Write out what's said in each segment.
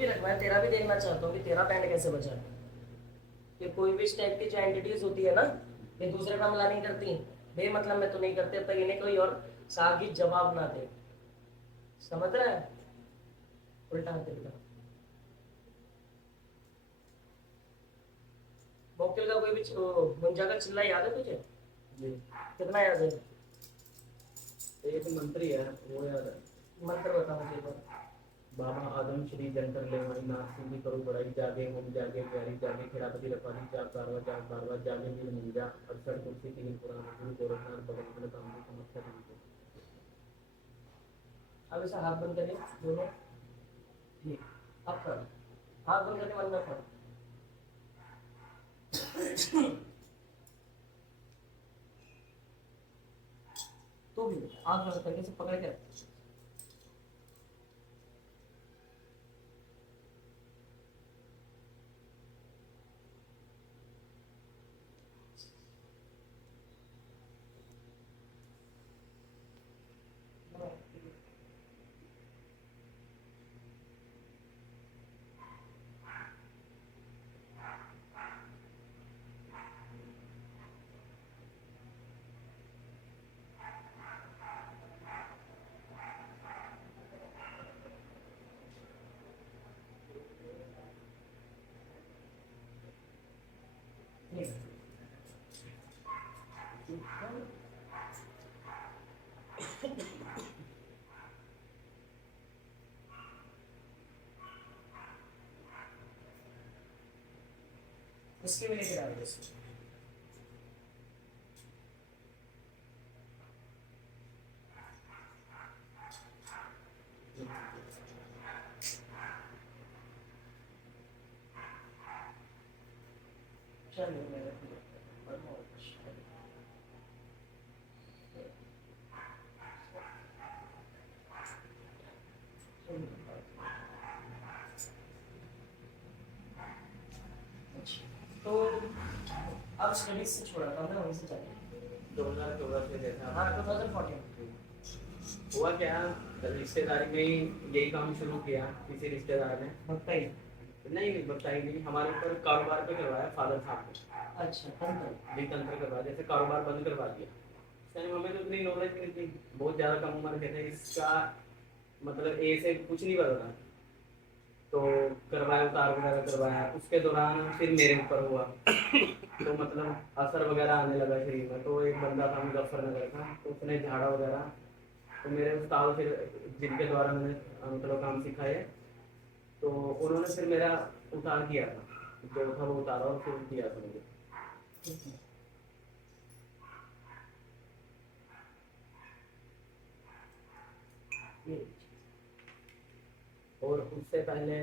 भी रख, मैं तेरा भी देखना चाहता हूँ कि तेरा बैंड कैसे बचा है। कि कोई भी इस टाइप की जो एंटिटीज होती है ना, ये दूसरे पे हमला नहीं करती, बेमतलब में तो नहीं करते, अब तक इन्हें कोई और सागी जवाब ना दे। समझ रहा है? उल्टा हाथ दिखा। मोक्केल का कोई भी मुंजा का चिल्ला याद है तुझे? जी। कितना याद है? एक मंत्री है वो याद है। मंत्र बता मुझे एक बार। बाबा आदम श्री जंतर ले मई नाथ सिंह करो बड़ाई जागे मुम जागे प्यारी जागे खिड़ापति रफाली जाग बारवा जागे नील मुंजा अड़सठ कुर्सी तीन पुराण गुरु गोरखनाथ बगल में काम समस्या दीजिए। अब ऐसा हाथ बंद करिए दोनों। ठीक, अब कर। हाथ बंद करके मन में कर। तू भी आंख बंद करके से पकड़ के रख। इसके भी लेके डाल दो इसको। चलो मेरे तो अब स्टडीज से छोड़ा था मैं, वहीं से चले 2014 से जैसा। हाँ 2014। हुआ क्या, रिश्तेदारी में ही यही काम शुरू किया किसी रिश्तेदार ने। बताइए। नहीं नहीं बताई नहीं, हमारे ऊपर कारोबार पे करवाया फादर साहब ने। अच्छा तंत्र। जी तंत्र करवा, जैसे कारोबार बंद करवा दिया। उस टाइम हमें तो इतनी नॉलेज नहीं थी, बहुत ज़्यादा कम उम्र के थे, इसका मतलब ए से कुछ नहीं पता था। तो करवाया, उतार वगैरह करवाया, उसके दौरान फिर मेरे ऊपर हुआ। तो मतलब असर वगैरह आने लगा शरीर में। तो एक बंदा था मुजफ्फरनगर का, तो उसने झाड़ा वगैरह, तो मेरे उस्ताद फिर जिनके द्वारा मैंने मतलब काम सीखा है, तो उन्होंने फिर मेरा उतार किया था, जो था वो उतारा और फिर किया था मुझे। और उससे पहले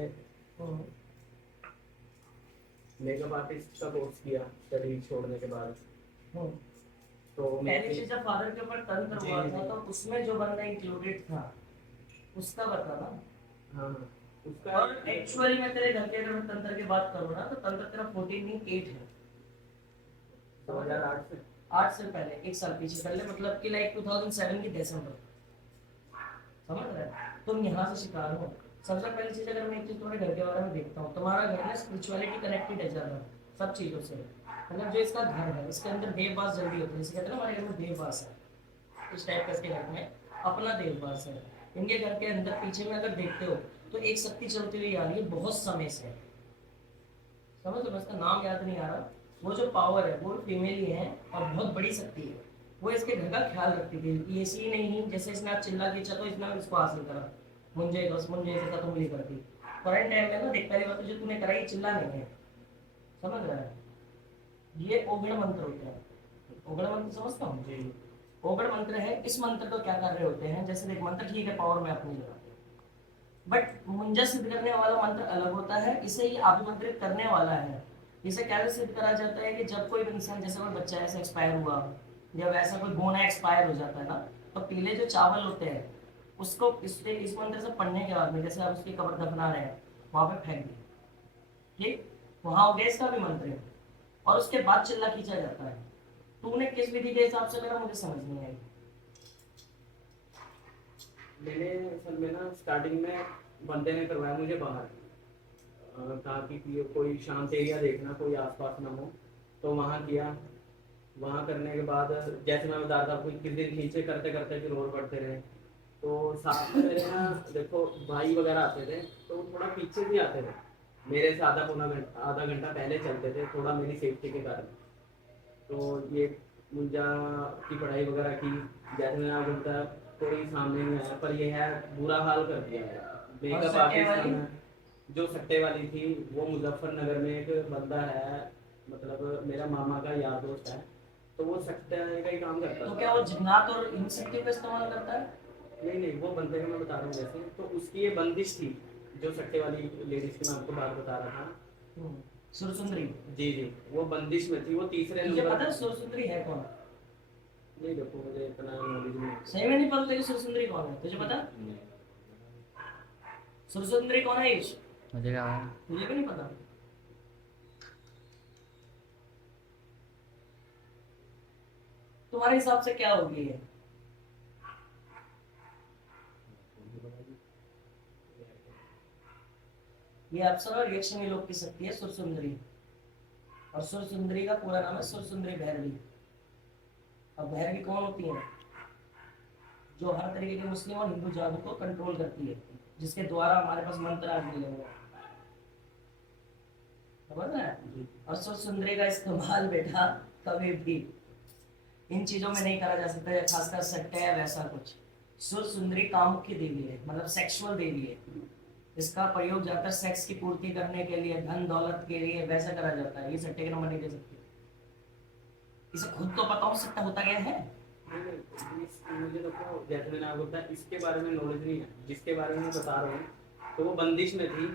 मेकअप आर्टिस्ट का कोर्स किया स्टडी छोड़ने के बाद। तो पहले से जब फादर के ऊपर तंत्र हुआ था तो उसमें जो बंदा इंक्लूडेड था उसका बता ना। हाँ उसका। और एक्चुअली मैं तेरे घर के अगर मैं तंत्र की बात करूँ ना, तो तंत्र तेरा 14 नहीं 8 है। 2008 से 8 से पहले, एक साल पीछे पहले, मतलब कि लाइक 2007 की दिसंबर। समझ रहे हैं? तुम यहाँ से शिकार हो। सबसे पहली चीज, अगर मैं एक चीज तुम्हारे घर के बारे में देखता हूँ, तुम्हारा घर में स्पिरिचुअलिटी कनेक्टेड है ज्यादा सब चीजों से। मतलब जो इसका घर है इसके अंदर देववास जल्दी होते हैं, जैसे कहते हैं ना हमारे घर में देववास है, इस टाइप का इसके घर में अपना देववास है। इनके घर के अंदर पीछे में अगर देखते हो तो एक शक्ति चलती हुई आ रही है बहुत समय से। समझ लो, इसका नाम याद नहीं आ रहा। वो जो पावर है वो फीमेल ही है और बहुत बड़ी शक्ति है। वो इसके घर का ख्याल रखती थी। ऐसी ही नहीं जैसे इसने आप चिल्ला खींचा तो इसने इसको हासिल करा, मुझे बस मुझे ऐसे खत्म नहीं करती। करंट टाइम में ना देख, पहली बात तो जो तूने कराई चिल्ला नहीं है, समझ रहा है? ये ओगड़ मंत्र होते हैं। ओगड़ मंत्र समझता हूँ जी। ओगड़ मंत्र है, इस मंत्र को क्या कर रहे होते हैं, जैसे देख मंत्र ठीक है पावर में अपनी जगह, बट मुंजा सिद्ध करने वाला मंत्र अलग होता है, इसे ये अभिमंत्रित करने वाला है। इसे कैसे सिद्ध करा जाता है कि जब कोई इंसान, जैसे कोई बच्चा ऐसे एक्सपायर हुआ या वैसा कोई गोना एक्सपायर हो जाता है ना, तो पीले जो चावल होते हैं उसको इस मंत्र से पढ़ने के बाद में, जैसे आप उसकी कब्र दफना रहे हैं वहां पे फेंक दिए, ठीक, वहां हो गया इसका भी मंत्र है। और उसके बाद चिल्ला खींचा जाता है। तूने किस विधि के हिसाब से करा मुझे समझ नहीं आई। मैंने असल में ना स्टार्टिंग में बंदे ने करवाया मुझे बाहर, कहा कि कोई शांत एरिया देखना, कोई आसपास ना हो, तो वहाँ किया। वहाँ करने के बाद जैसे मैं बता रहा था, किस दिन खींचे करते करते फिर और बढ़ते रहे। तो साथ में मेरे ना देखो भाई वगैरह आते थे, तो वो थोड़ा पीछे भी आते थे मेरे से, आधा घंटा पहले चलते थे, थोड़ा मेरी सेफ्टी के कारण। तो ये मुंजा की पढ़ाई वगैरह की, जैसे मैंने आपको बताया, कोई सामने नहीं आया, पर ये है बुरा हाल कर दिया है। और मेकअप सट्टे आर्टिस्ट वाली? है जो सट्टे वाली थी, वो मुजफ्फरनगर में एक बंदा है, मतलब मेरा मामा का यार दोस्त है, तो वो सट्टे का ही काम करता तो था। क्या वो जिन्नात और इन सब चीज़ों का इस्तेमाल करता है? नहीं नहीं, वो बंदे का मैं बता रहा हूँ जैसे, तो उसकी ये बंदिश थी, जो सट्टे वाली लेडीज की मैं आपको बात बता रहा था। हम्म, सुरसुंदरी। जी जी, वो बंदिश में थी, वो तीसरे तुझे नंबर। पता है सुरसुंदरी है कौन? नहीं देखो, मुझे इतना नॉलेज नहीं है। सही में नहीं पता कि सुरसुंदरी कौन है? तुझे पता सुरसुंदरी कौन है ईश? मुझे क्या है? तुझे भी नहीं पता? तुम्हारे हिसाब से क्या होगी ये? ये अप्सरा और यक्षिणी लोग की शक्ति है सुरसुंदरी। और सुरसुंदरी का पूरा नाम है सुरसुंदरी भैरवी। और भैरवी कौन होती है? जो हर तरीके के मुस्लिम और हिंदू जादू को कंट्रोल करती है, जिसके द्वारा हमारे पास मंत्र आज मिले हुए हैं। समझ रहे हैं? और सुरसुंदरी का इस्तेमाल बेटा कभी भी इन चीजों में नहीं करा जा सकता है, खासकर सट्टे या वैसा कुछ। सुरसुंदरी कामुक की देवी है, मतलब सेक्सुअल देवी है। इसका प्रयोग ज्यादातर सेक्स की पूर्ति करने के लिए, धन दौलत के लिए वैसा करा जाता है। ये सट्टे के नंबर नहीं दे सकती। इसे खुद तो पता हो सट्टा होता क्या है। मुझे तो जैसे मैंने आपको बताया, इसके बारे में नॉलेज नहीं है, जिसके बारे में मैं बता रहा हूँ, तो वो बंदिश में थी।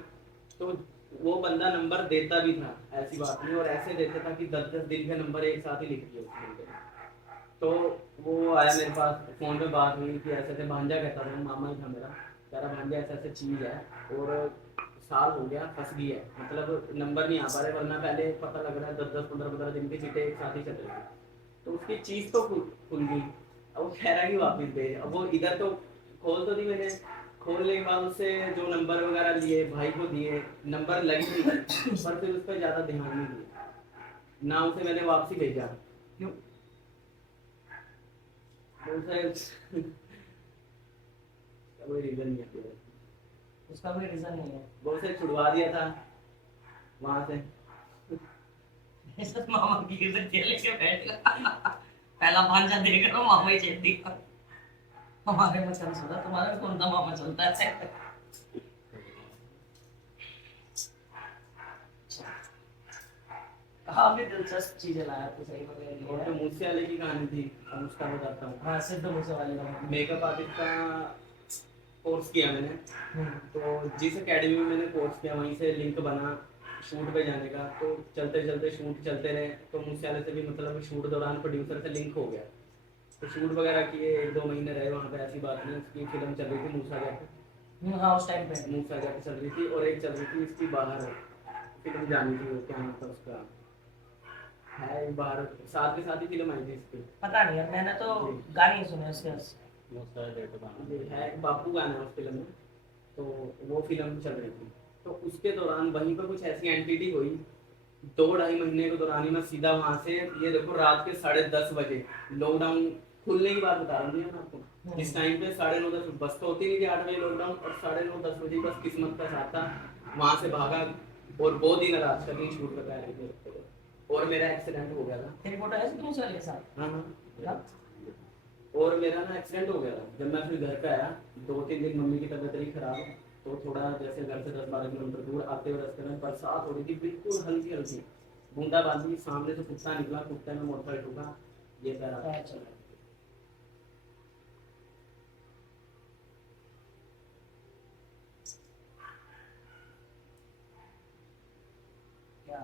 तो वो बंदा नंबर देता भी था, ऐसी बात नहीं, और ऐसे देता था कि 10-10 दिन के नंबर एक साथ ही लिख दिए उसके दिन के। तो वो आया मेरे पास, फोन पे बात हुई कि ऐसे ऐसे, भांजा कहता था, मामा ही था मेरा, कह रहा भांजा ऐसा ऐसा चीज़ है, और साल हो गया फंस गई है, मतलब नंबर नहीं आ पा रहे, वरना पहले पता लग रहा है 10-10 15-15 दिन की चीटें एक साथ ही चल रही थी। तो उसकी चीज़ तो खुल गई, अब वो कह रहा है कि वापिस भेज। अब वो इधर तो खोल तो दी मैंने, खोलने के बाद उससे जो नंबर वगैरह लिए, भाई को दिए, नंबर लगी नहीं, पर फिर उस पर ज़्यादा ध्यान नहीं दिया ना, उसे मैंने वापसी भेजा। क्यों? तो उसे कोई रीज़न नहीं है, उसका कोई रीजन नहीं है। वो उसे छुड़वा दिया था वहाँ से। ऐसा मामा की इज्जत के लेके बैठ गया। पहला भांजा देकर वो मामा ही चेत दिया। हमारे में चल सुना, तुम्हारे में कौन सा मामा चलता है? काफी दिलचस्प चीजें लाया तो सही और पकड़ जो मूसे वाले की कहानी थी, अब उसका बताता हूँ। हाँ, सिद्ध मूसे वाले का। मेकअप आर्टिस्ट का कोर्स किया मैंने, तो जिस एकेडमी में मैंने कोर्स किया वहीं से लिंक बना शूट पे जाने का। तो चलते चलते शूट चलते रहे, तो मूसे वाले से भी मतलब शूट दौरान प्रोड्यूसर से लिंक हो गया। तो शूट वगैरह किए, 1-2 महीने रहे वहाँ पे, ऐसी बात नहीं। उसकी फिल्म चल रही थी मूसा जैक, हाँ, उस टाइम पे मूसा जैक चल रही थी, और एक चल रही थी इसकी बाहर फिल्म जानी थी, वो क्या नाम था उसका, है बाहर, साथ के साथ ही फिल्म आई थी इसकी। पता नहीं, अब मैंने तो गाने ही सुने उसके। ये है बापू गाना है उस फिल्म में, तो वो फिल्म चल रही थी। तो उसके दौरान वहीं पर कुछ ऐसी एंटिटी हुई, 2-2.5 महीने के दौरान ही मैं सीधा वहाँ से, ये देखो रात के 10:30 बजे, लॉकडाउन खुलने की बात बता रहा हूँ मैं आपको, जिस टाइम पे 9:30 बस तो होती नहीं थी, 8 बजे लॉकडाउन, और 9:30-10 बजे बस किस्मत का साथ था, वहाँ से भागा, और 2 दिन रात तक ही शूट कर रहा है, और मेरा एक्सीडेंट हो गया था। तेरी फोटो है सिद्ध मूसे वाले के साथ? हाँ क्या? हाँ, और मेरा ना एक्सीडेंट हो गया था। जब मैं फिर घर पे आया, 2-3 दिन मम्मी की तबीयत रही खराब, तो थोड़ा जैसे घर से 10-12 किलोमीटर दूर आते हुए रास्ते में बरसात हो रही थी, बिल्कुल हल्की हल्की बूंदाबांदी, सामने से कुत्ता निकला, कुत्ते में मोटरसाइकिल ठुका, ये पैर आ चल रहा है। क्या?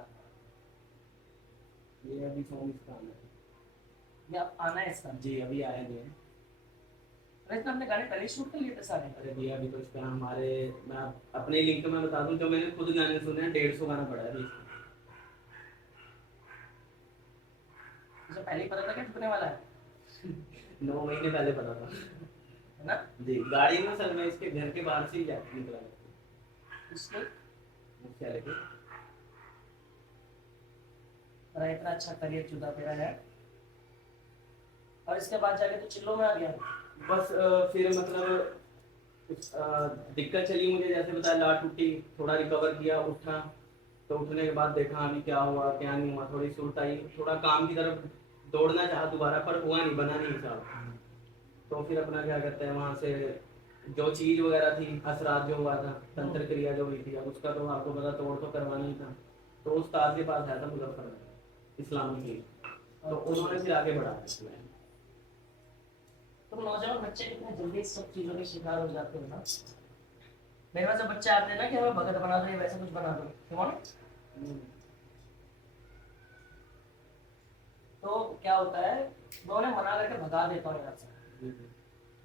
ये अभी सॉन्ग इसका आना है। या आना है इसका? जी अभी आया नहीं है। अरे तो हमने गाने पहले ही शूट कर लिए थे सारे। अरे भैया अभी तो इसका हमारे, मैं अपने लिंक में बता दूं, जो मैंने खुद गाने सुने हैं, 150 गाना पड़ा है अभी। मुझे पहले ही पता था कि टूटने वाला है। 9 महीने पहले पता था। है ना? जी गाड़ी में सर, मैं इसके घर के बाहर से ही निकला। इसलिए मुख्यालय की। अरे इतना अच्छा करियर चुना तेरा है, और इसके बाद जाके तो चिल्लो में आ गया। बस फिर मतलब दिक्कत चली मुझे, जैसे बताया लाट टूटी, थोड़ा रिकवर किया, उठा, तो उठने के बाद देखा अभी क्या हुआ क्या नहीं हुआ, थोड़ी सुरत आई, थोड़ा काम की तरफ दौड़ना चाहा दोबारा, पर हुआ नहीं, बना नहीं हिसाब। तो फिर अपना क्या कहते हैं वहाँ से जो चीज़ वगैरह थी, असरात जो हुआ था, तंत्र क्रिया जो हुई थी, अब उसका तो आपको पता तोड़ तो करवाना ही था। तो उस ताज के पास आया था मुजफ्फर इस्लामी की, तो उन्होंने फिर आगे बढ़ाया इसमें। तुम नौजवान बच्चे कितने जल्दी इस सब चीजों के शिकार हो जाते हो ना। मेरे पास जब बच्चे आते हैं ना कि हमें भगत बना दो या वैसा कुछ बना दो, क्यों ना? तो क्या होता है, मैं उन्हें मना करके भगा देता हूँ यहाँ से।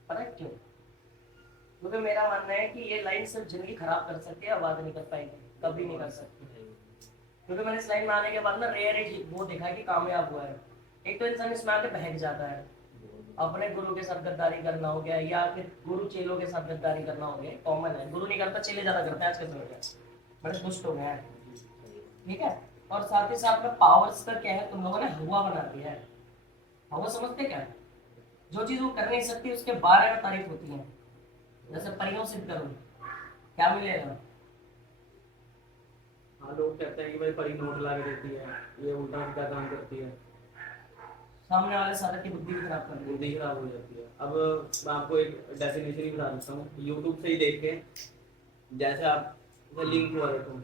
पता है क्यों? क्योंकि मेरा मानना है कि ये लाइन सिर्फ जिंदगी खराब कर सकती है, आबाद नहीं कर पाएगी, कभी नहीं कर सकती। क्योंकि मैंने इस लाइन में आने के बाद ना रेयर वो देखा है कि कामयाब हुआ है। एक तो इंसान इसमें आके बहक जाता है, अपने गुरु के साथ गद्दारी करना हो गया, या फिर गुरु चेलों के साथ गद्दारी करना हो गया, कॉमन है। गुरु नहीं करता, चेले ज्यादा करते हैं आज के समय में, बड़े दुष्ट हो गए हैं। ठीक है, और साथ ही साथ में पावर्स का क्या है, तुम लोगों ने हवा बना दिया है। हवा समझते क्या है? जो चीज वो कर नहीं सकती उसके बारे में तारीफ होती है। जैसे परियों सिद्ध करो, क्या मिलेगा? हाँ, लोग कहते हैं कि भाई परी नोट ला के देती है, ये उल्टा उल्टा काम करती है, सामने वाले सारे की बुद्धि भी खराब कर दी। बुद्धि खराब हो जाती है। अब मैं आपको एक डेफिनेशन ही बता देता हूँ, यूट्यूब से ही देख के, जैसे आप लिंक हुआ देखो,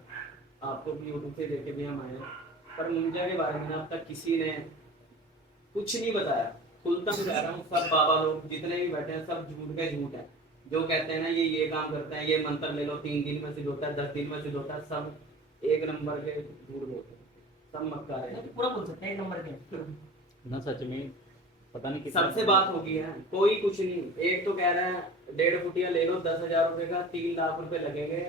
आपको भी यूट्यूब से देख के भी हम आए हैं, पर मुंजा के बारे में अब तक किसी ने कुछ नहीं बताया। खुलता मैं कह रहा हूँ, सब बाबा लोग जितने भी बैठे हैं सब झूठ के झूठ है। जो कहते हैं ना ये काम करते हैं, ये मंत्र ले लो 3 दिन में सिद्ध होता है, 10 दिन में सिद्ध होता है, सब एक नंबर के झूठ बोलते हैं, सब मक्कार नहीं है। तो पूरा बोल सकते हैं एक नंबर के। ना सच में पता नहीं कितना सबसे बात होगी है, कोई कुछ नहीं। एक तो कह रहा है 1.5 फुटिया ले लो 10,000 रुपए का, 3 लाख रुपए लगेंगे,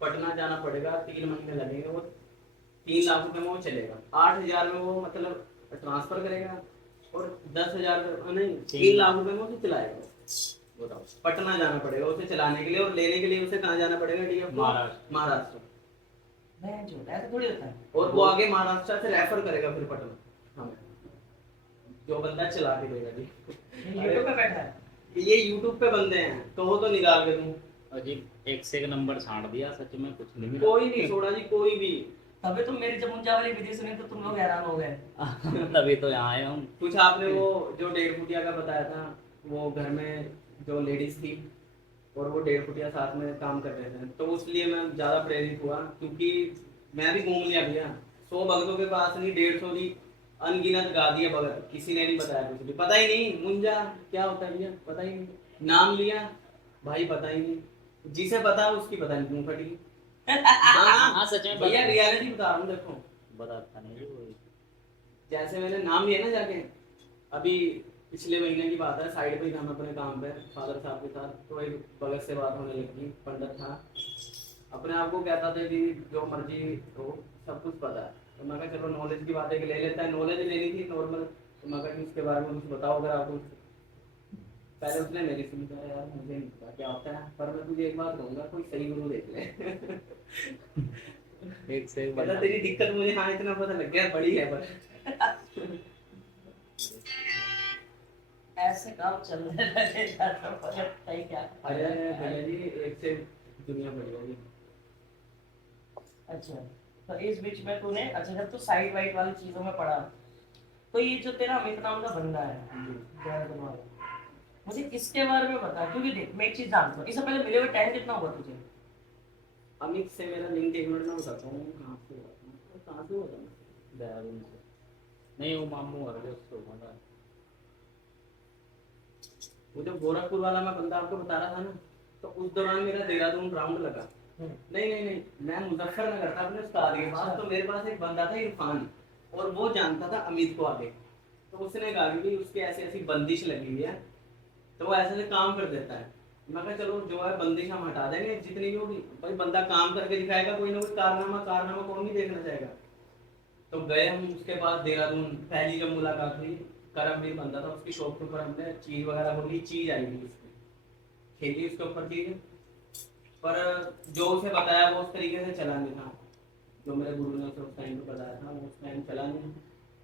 पटना जाना पड़ेगा, 3 महीने लगेंगे, वो 3 लाख रुपए में वो चलेगा, 8,000 में वो मतलब ट्रांसफर करेगा, और 10,000 नहीं 3 लाख रुपए में उसे चलाएगा। बताओ, पटना जाना पड़ेगा उसे चलाने के लिए, और लेने के लिए उसे कहाँ जाना पड़ेगा? डीएफ महाराष्ट्र। नहीं झूठ ऐसा थोड़ी होता है। और वो आगे महाराष्ट्र से रेफर करेगा फिर पटना हमें, जो बंदा चला के देगा जी। यूट्यूब पे बैठा है, ये यूट्यूब पे बंदे हैं, कहो तो निकाल के दूं। अजीब एक से एक नंबर छांट दिया, सच में कुछ नहीं मिला। कोई नहीं छोड़ा जी, कोई भी। तभी तुम मेरी जब मुंजा वाली विधि सुनी तो तुम लोग हैरान हो गए। तभी तो यहाँ आए हम। कुछ आपने वो जो 1.5 फुटिया का बताया था, वो घर में जो लेडीज थी और वो 1.5 फुटिया साथ में काम कर रहे थे, तो उसलिए मैं ज्यादा प्रेरित हुआ, क्योंकि मैं भी घूम लिया भैया 100 भक्तों के पास नहीं, 150 भी अनगिनत गा दिए भगत, किसी ने नहीं बताया, कुछ भी पता ही नहीं मुंजा क्या होता है भैया, पता ही नहीं। नाम लिया भाई, पता ही नहीं, जिसे पता उसकी पता नहीं क्यों फटी। हाँ सच में भैया रियलिटी बता रहा हूँ, देखो बताता नहीं वो। जैसे मैंने नाम लिया ना जाके, अभी पिछले महीने की बात है, साइड पे ही था मैं अपने काम पे फादर साहब के साथ, तो एक भगत से बात होने लगी, पंडित था, अपने आप को कहता था कि जो मर्जी हो सब कुछ पता है। तो मैं कहा चलो नॉलेज की बात है कि ले लेता है, नॉलेज लेनी थी नॉर्मल, तो मैं कहा कि उसके बारे में कुछ बताओ अगर आपको। पहले उसने मेरी सुनी, कहा यार मुझे नहीं पता क्या होता है, पर मैं तुझे एक बात कहूँगा, कोई सही गुरु देख ले। एक से एक मतलब तेरी दिक्कत मुझे हाँ इतना पता लग गया, बड़ी है पर ऐसे काम चल रहे क्या? अरे भैया जी एक से दुनिया बढ़ गई। अच्छा, तो इस बीच में तूने, अच्छा जब तू साइड वाइड वाली चीजों में पढ़ा, तो ये जो तेरा अमित नाम का बंदा है देहरादून वाला, मुझे इसके बारे में बता। क्योंकि देख मैं एक चीज जानता हूँ, इससे पहले मिले हुए टाइम कितना हुआ तुझे? अमित से मेरा लिंक 1 मिनट में बताता हूँ कहाँ से होता है। देहरादून से नहीं, वो मामू आ गए उसको बोला। वो जो गोरखपुर वाला मैं बंदा आपको बता रहा था ना, तो उस दौरान मेरा देहरादून राउंड लगा। नहीं, मैं मुजफ्फरनगर था अपने उस्ताद के पास, तो मेरे पास एक बंदा था इरफान, और वो जानता था अमित को आगे, तो उसने कहा कि उसकी ऐसी ऐसी बंदिश लगी हुई है, तो वो ऐसे काम कर देता है। मैं कहा चलो जो है बंदिश हम हटा देंगे जितनी भी होगी, भाई बंदा काम करके दिखाएगा, कोई ना कोई कारनामा कौन नहीं देखना चाहेगा। तो गए हम, उसके बाद देहरादून पहली जब मुलाकात हुई, करमवीर बंदा था, उसकी शॉप के ऊपर हमने चीज वगैरह बोली, चीज आई थी उसकी, खेली उसके ऊपर चीज, पर जो उसे बताया वो उस तरीके से चला नहीं था, जो मेरे गुरु ने उसे उस टाइम पे बताया था वो उस टाइम चला नहीं।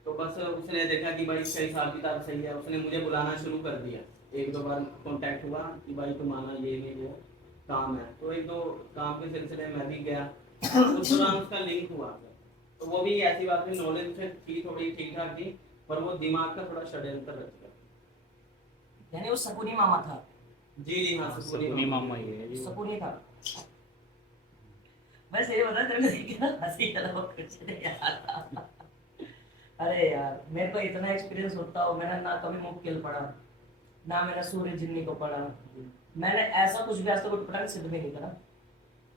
तो बस उसने देखा कि भाई इसका हिसाब किताब सही है, उसने मुझे बुलाना शुरू कर दिया। एक दो बार कांटेक्ट हुआ कि भाई तुम आना, ये नहीं ये काम है, तो एक दो काम के सिलसिले में मैं भी गया। उस दौरान उसका लिंक हुआ था। तो वो भी ऐसी बात है, नॉलेज से थी थोड़ी ठीक ठाक थी, पर वो दिमाग का थोड़ा षड्यंत्र रच गया। यानी वो शकुनी मामा था। जी जी हाँ, सकुनी मामा ही है जी। शकुनी था। बस ये बता, तेरे को देख के ना हंसी आ रहा कुछ नहीं यार। अरे यार, मेरे को इतना एक्सपीरियंस होता हो, मैंने ना कभी मुक्केल पढ़ा, ना मैंने सूर्य जिन्नी को पढ़ा, मैंने ऐसा कुछ भी आज तक उठपटांग सिद्ध भी नहीं करा।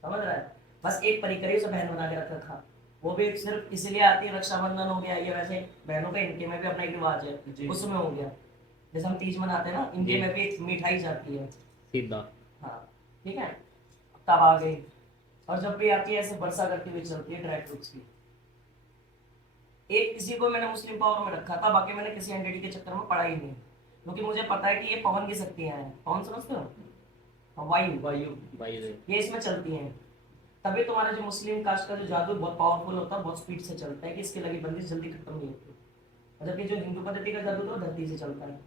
समझ रहा है? बस एक परिक्रिया से बहन बना के रखा था, वो भी सिर्फ इसलिए आती है, रक्षाबंधन हो गया, ये वैसे बहनों का इनके में भी अपना एक रिवाज जी। है, उसमें हो गया। जैसे हम तीज मनाते हैं ना, इनके जी। में भी एक मिठाई जाती है। सीधा। हाँ, ठीक है। तब आ गई, और जब भी आती है ऐसे वर्षा करती हुई चलती है ड्राई फ्रूट्स की। एक किसी को मैंने मुस्लिम पावर में रखा था, बाकी मैंने किसी एंटिटी के चक्कर में पढ़ा ही नहीं, क्योंकि मुझे पता है कि ये पवन की शक्तियां हैं। पवन समझते हो? हाँ, वायु वायु। भाई रे। ये इसमें चलती हैं। तभी तुम्हारा जो मुस्लिम कास्ट का जो जादू बहुत पावरफुल होता है, बहुत स्पीड से चलता है, कि इसकी लगी बंदिश जल्दी खत्म नहीं होती। और जबकि जो हिंदू पद्धति का जादू तो धरती से चलता है।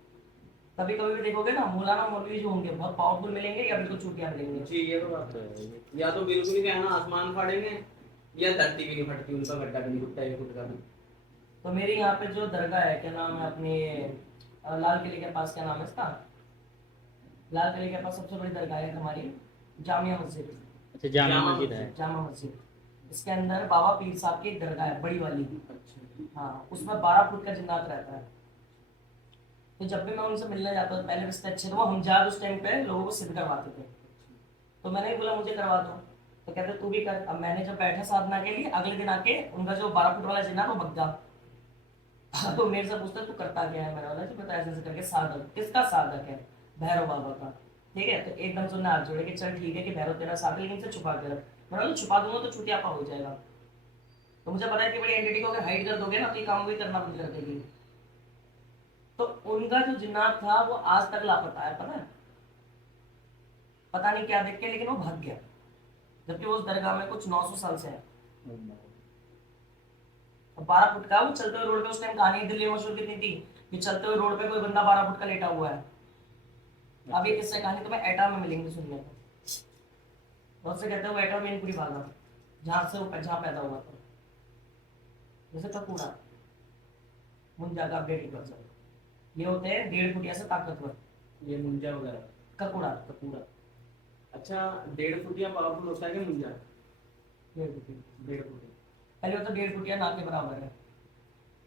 कभी कभी भी देखोगे ना, मौलाना मौलवी जो होंगे बहुत पावरफुल मिलेंगे, या बिल्कुल चूतिया मिलेंगे। जी ये तो बात है। या तो बिल्कुल ही कहना आसमान फाड़ेंगे, या धरती भी नहीं फटती, उनका गड्ढा भी नहीं फटता एक फुट का भी। तो मेरी यहाँ पे जो दरगाह है, क्या नाम है अपनी, लाल किले के पास, क्या नाम है इसका, लाल किले के पास सबसे बड़ी दरगाह है हमारी, जामिया मस्जिद। अच्छा, जामा जामा मस्जिद है। जामा मस्जिद, इसके अंदर बाबा पीर साहब की एक दरगाह है, बड़ी वाली। अच्छा। हाँ, उसमें 12 फुट का जिन्नात रहता है। तो जब भी मैं उनसे मिलने जाता था, पहले रिश्ते अच्छे थे, वो हमजाद उस टाइम पे लोगों को सिद्ध करवाते थे। तो मैंने ही बोला मुझे करवा दो, तो कहते तू भी कर। अब मैंने जब बैठा साधना के लिए, अगले दिन आके उनका जो 12 फुट वाला जिन्नात वो भग गया। तो मेरे से पूछता तू करता क्या है, मैंने बोला जी पता ऐसे ऐसे करके साधक। किसका साधक है? भैरव बाबा का। ठीक है, तो एकदम से उन्हें हाथ जोड़े कि चल ठीक है कि भैरव तेरा साधक, लेकिन इसे छुपा के रख। मैंने बोला छुपा दूंगा तो छुटियापा हो जाएगा। तो मुझे पता है कि बड़ी एंटिटी को अगर हाइड कर दोगे ना, तो ये काम भी करना बंद कर देगी। तो उनका जो जिन्नात था वो आज तक लापता है, पता है? पता नहीं क्या देख के, लेकिन वो भाग गया। जबकि वो उस दरगाह में कुछ 900 साल से है। 12 फुट का, वो चलते हुए रोड पे, उस टाइम कहानी दिल्ली में मशहूर कितनी थी कि चलते हुए रोड पे कोई बंदा 12 फुट का लेटा हुआ है। अब ये किससे कहानी तुम्हें एटा में मिलेंगे सुनने को। बहुत से कहते हैं वो एटा में पूरी भागा, जहां से वो जहां पैदा हुआ था। जैसे कपूरा, मुंजा का अपडेट कर सकते, ये होते हैं 1.5 फुटिया से ताकतवर। ये मुंजा वगैरह। कपूरा, कपूरा अच्छा, 1.5 फुटिया पावरफुल होता है क्या मुंजा? 1.5 फुटिया, 1.5 फुटिया। पहले वो तो 1.5 फुटिया ना के बराबर है।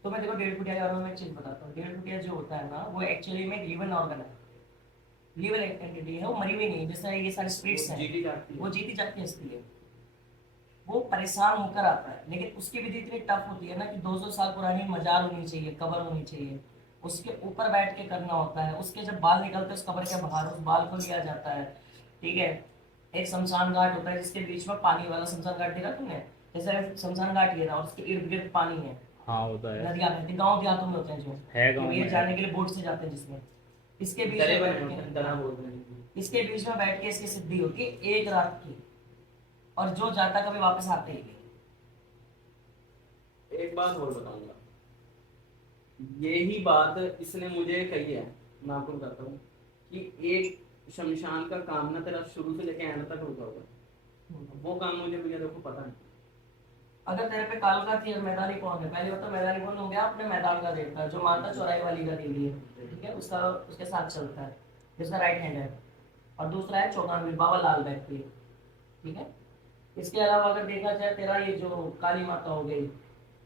तो मैं देखो 1.5 फुटिया के बारे में एक चीज बताता हूँ। 1.5 फुटिया जो होता है ना, वो एक्चुअली में लिवन ऑर्गन है, लिवर एंटिटी है, वो मरी हुई नहीं। जैसे ये सारी स्पिरिट्स हैं, जीती जाती वो है। जीती जाती है इसके लिए। वो परेशान होकर आता है, लेकिन उसकी विधि इतनी टफ होती है ना कि 200 साल पुरानी मजार होनी चाहिए, कब्र होनी चाहिए, उसके ऊपर बैठ के करना होता है। उसके जब बाल निकलते हैं उस कब्र के बाहर, उस बाल को लिया जाता है। ठीक है, एक शमशान घाट होता है जिसके बीच में पानी वाला, शमशान घाट देखा तुमने? जैसे शमशान घाट ये रहा और उसके इर्द गिर्द पानी है, हाँ होता है। नदियां बहती, गाँव देहातों में होते हैं जो, है गाँव कि ये में। जाने के लिए बोट से जाते हैं जिसमें। इसके बीच दरे में बने बैठ होते हैं, के, दरा बोलते हैं। इसके बीच में बैठ के इसकी सिद्धि होती है 1 रात की, और जो जाता कभी वापस आते ही नहीं। एक बात और बताऊंगा, यही बात इसने मुझे कही है, मैं आपको बताता हूँ कि एक शमशान का काम ना तेरा शुरू से लेके एंड तक होता होगा, वो काम मुझे भैया देखो पता नहीं। अगर तेरे पे काल का थी, मैदानी कौन है? पहले बता, मैदानी कौन हो गया? अपने मैदान का देवता, जो माता चौराहे वाली का देवी है। ठीक है, उसका उसके साथ चलता है, जिसका राइट हैंड है। और दूसरा है चौगानवीर बाबा लाल बैठती है। ठीक है, इसके अलावा अगर देखा जाए, तेरा ये जो काली माता हो गई,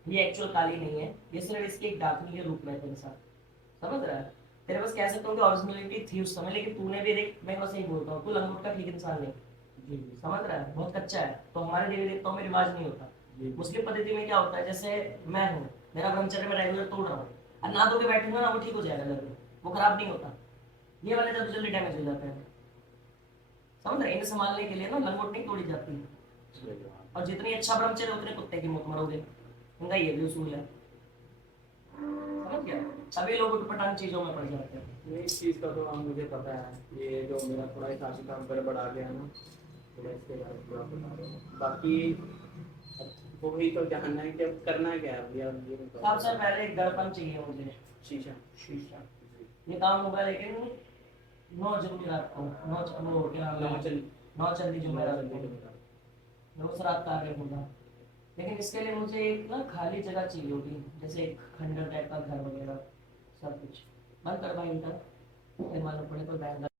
ये एक्चुअल काली नहीं है, ये सिर्फ इसकी एक डाकनी के रूप में है तेरे साथ। समझ रहा है? तेरे पास कह सकता हूँ कि ओरिजिनलिटी थी उस समय, लेकिन तूने भी देख, मैं बस यही बोलता हूँ, तू लंगोट का ठीक इंसान नहीं। समझ रहा है? बहुत कच्चा है। तो हमारे देवी देवताओं में रिवाज नहीं होता। मुस्लिम पद्धति में क्या होता है, जैसे मैं हूँ, मेरा ब्रह्मचर्य में रेगुलर तोड़ रहा हूँ, और ना धो के बैठूंगा ना, वो ठीक हो जाएगा जल्दी, वो खराब नहीं होता। ये वाले जल्दी जल्दी डैमेज हो जाते हैं। समझ रहे? इन्हें संभालने के लिए ना लंगोट नहीं तोड़ी जाती। और जितनी अच्छा ब्रह्मचर्य उतने कुत्ते की मौत मरोगे, इनका ये भी उसूल है। समझ गया? सभी लोग उटपटांग चीजों में पड़ जाते हैं। ये इस चीज़ का तो अब मुझे पता है, ये जो मेरा थोड़ा हिसाब किताब गड़बड़ा गया ना, तो मैं इसके बारे में थोड़ा बता रहा हूँ। बाकी वो ही तो जानना है कि अब करना क्या है अभी, अब ये बताओ। सबसे पहले एक दर्पण चाहिए मुझे, शीशा। शीशा। ये काम होगा लेकिन 9 जून रात को, 9 वो क्या नाम है, 9 चंदी जो मेरा मैं उस रात का आगे होगा। लेकिन इसके लिए मुझे एक ना खाली जगह चाहिए होगी, जैसे एक खंडर टाइप का घर वगैरह सब कुछ। बंद करवाई इंटर, मालूम पड़े तो बैंक